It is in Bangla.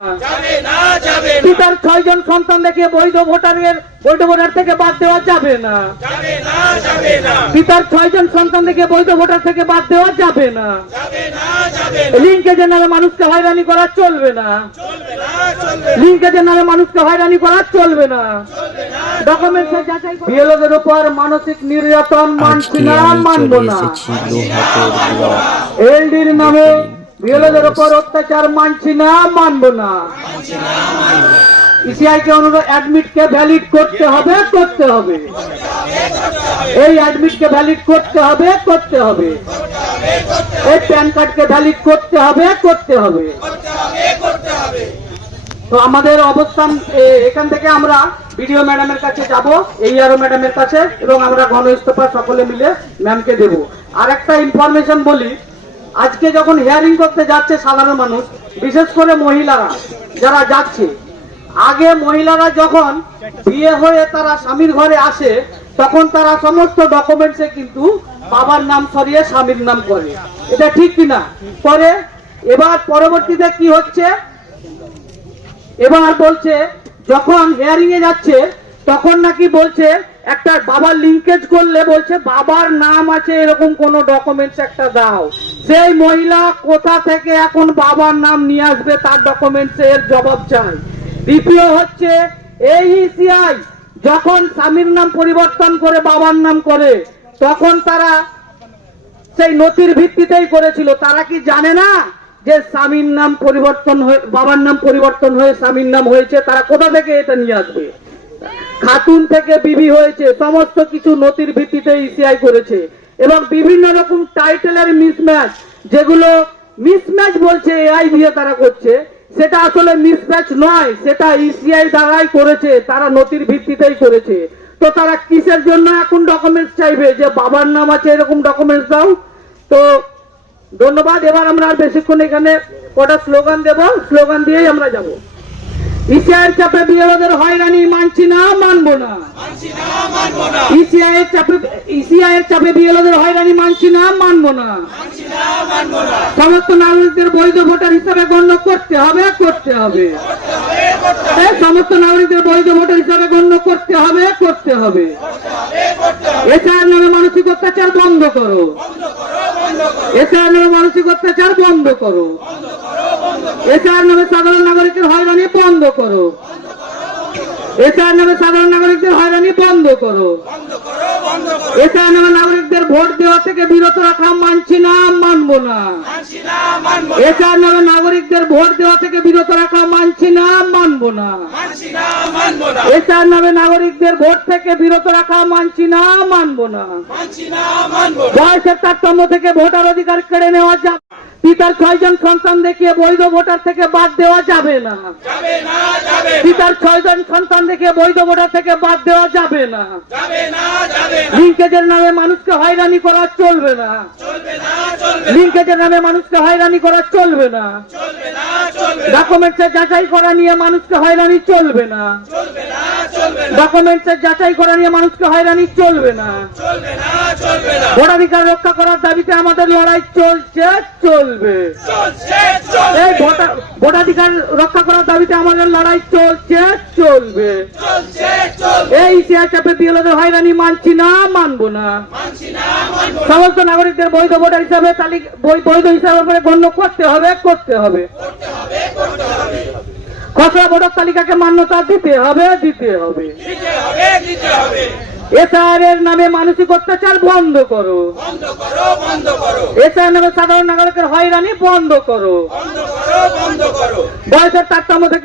পিতার 6 জন সন্তান দেখিয়ে বৈধ ভোটার থেকে বাদ দেওয়া যাবে না। পিতার 6 জন সন্তান দেখিয়ে বৈধ ভোটার থেকে বাদ দেওয়া যাবে না। লিঙ্কেজের নামে মানুষকে হয়রানি করা চলবে না। লিঙ্কেজের নামে মানুষকে হয়রানি করা চলবে না। ডকুমেন্টস যাচাই বিএলওদের উপর মানসিক নির্যাতন মানছি না, মানব না। এলডির নামে বিএলওদের উপর অত্যাচার মানছি না, মানব না। ইসিআই কে অনুরোধ, অ্যাডমিট কে ভ্যালিড করতে হবে, করতে হবে। এই অ্যাডমিট কে ভ্যালিড করতে হবে, করতে হবে। এই প্যান কার্ড কে ভ্যালিড করতে হবে, করতে হবে। তো আমাদের অবস্থান এখান থেকে আমরা বিডিও ম্যাডামের কাছে যাব, এইআরও ম্যাডামের কাছে, এবং আমরা গণ ইস্তফা সকলে মিলে ম্যামকে দেব। আর একটা ইনফরমেশন বলি, আজকে যখন হিয়ারিং করতে যাচ্ছে সাধারণ মানুষ, বিশেষ করে মহিলারা যারা যাচ্ছে, আগে মহিলারা যখন বিয়ে হয়ে তারা স্বামীর ঘরে আসে, তখন তারা সমস্ত ডকুমেন্টসে কিন্তু বাবার নাম সরিয়ে স্বামীর নাম করে। এটা ঠিক কিনা? করে। এবার পরবর্তীতে কি হচ্ছে, এবার বলছে যখন হিয়ারিং এ যাচ্ছে তখন নাকি বলছে একটা বাবার লিঙ্কেজ করলে বলছে বাবার নাম আছে এরকম কোন ডকুমেন্টস একটা দাও। সেই মহিলা কোথা থেকে এখন বাবার নাম নিয়ে আসবে তার ডকুমেন্টস এর জবাব চাই। দ্বিতীয় হচ্ছে এই ইসিআই যখন স্বামীর নাম পরিবর্তন করে বাবার নাম করে, তখন তারা সেই নথির ভিত্তিতেই করেছিল। তারা কি জানে না যে স্বামীর নাম পরিবর্তন হয়ে বাবার নাম পরিবর্তন হয়ে স্বামীর নাম হয়েছে? তারা কোথা থেকে এটা নিয়ে আসবে? খাতুন থেকে বিবি হয়েছে, সমস্ত কিছু নথির ভিত্তিতে ইসিআই করেছে। এবং বিভিন্ন রকম টাইটেলের মিসম্যাচ, যেগুলো মিসম্যাচ বলছে এআই দিয়ে তারা করছে, সেটা আসলে মিসম্যাচ নয়, সেটা ইসিআই দ্বারাই করেছে, তারা নথির ভিত্তিতেই করেছে। তো তারা কিসের জন্য এখন ডকুমেন্টস চাইবে যে বাবার নাম আছে এরকম ডকুমেন্টস দাও? তো ধন্যবাদ। এবার আমরা আর বেশিক্ষণ এখানে কটা স্লোগান দেব, স্লোগান দিয়েই আমরা যাব। ইসিআইয়ের চাপে বিএলওদের হয়রানি মানছি না, মানবো না। ইসিআইয়ের চাপে বিএলওদের হয়রানি মানছি না, মানবো না। সমস্ত নাগরিকদের বৈধ ভোটার হিসাবে গণ্য করতে হবে, করতে হবে। সমস্ত নাগরিকদের বৈধ ভোটার হিসাবে গণ্য করতে হবে, করতে হবে। এসআইয়ের নামে মানসিক অত্যাচার বন্ধ করো। এসআইয়ের নামে মানসিক অত্যাচার বন্ধ করো। এসআইয়ের নামে সাধারণ নাগরিকের হয়রানি বন্ধ করো। এসআইয়ের নামে সাধারণ নাগরিকদের হয়রানি বন্ধ করো। এসআইয়ের নামে নাগরিকদের ভোট দেওয়া থেকে বিরত রাখা মানছি না, মানবো না। এসআইয়ের নামে নাগরিকদের ভোট দেওয়া থেকে বিরত রাখা মানছি না, মানবো না। এসআইয়ের নামে নাগরিকদের ভোট থেকে বিরত রাখা মানছি না, মানবো না। বয়সের তারতম্য থেকে ভোটার অধিকার কেড়ে নেওয়া যাবে। পিতার 6 জন সন্তান দেখিয়ে বৈধ ভোটার থেকে বাদ দেওয়া যাবে না। পিতার 6 জন সন্তান দেখিয়ে বৈধ ভোটার থেকে বাদ দেওয়া যাবে না। লিঙ্কেজের নামে মানুষকে হয়রানি করা চলবে না। লিঙ্কেজের নামে মানুষকে হয়রানি করা চলবে না। ডকুমেন্টসের যাচাই করা নিয়ে মানুষকে হয়রানি চলবে না। ডকুমেন্টসের যাচাই করা নিয়ে মানুষকে হয়রানি চলবে না। ভোটাধিকার রক্ষা করার দাবিতে আমাদের লড়াই চলছে, চলবে। এই ভোটাধিকার রক্ষা করার দাবিতে আমাদের লড়াই চলছে, চলবে। এই ইসিআই চাপে বিএলওদের হয়রানি মানছি না, মানবো না। সমস্ত নাগরিকদের বৈধ ভোটার হিসাবে বৈধ হিসাবে গণ্য করতে হবে, করতে হবে। খসড়া ভোটার তালিকাকে মান্যতা দিতে হবে, দিতে হবে। এসআইয়ের নামে মানসিক অত্যাচার বন্ধ করো। এসআইয়ের নামে সাধারণ নাগরিকের হয়রানি বন্ধ করো। বয়সের তারতম্য থেকে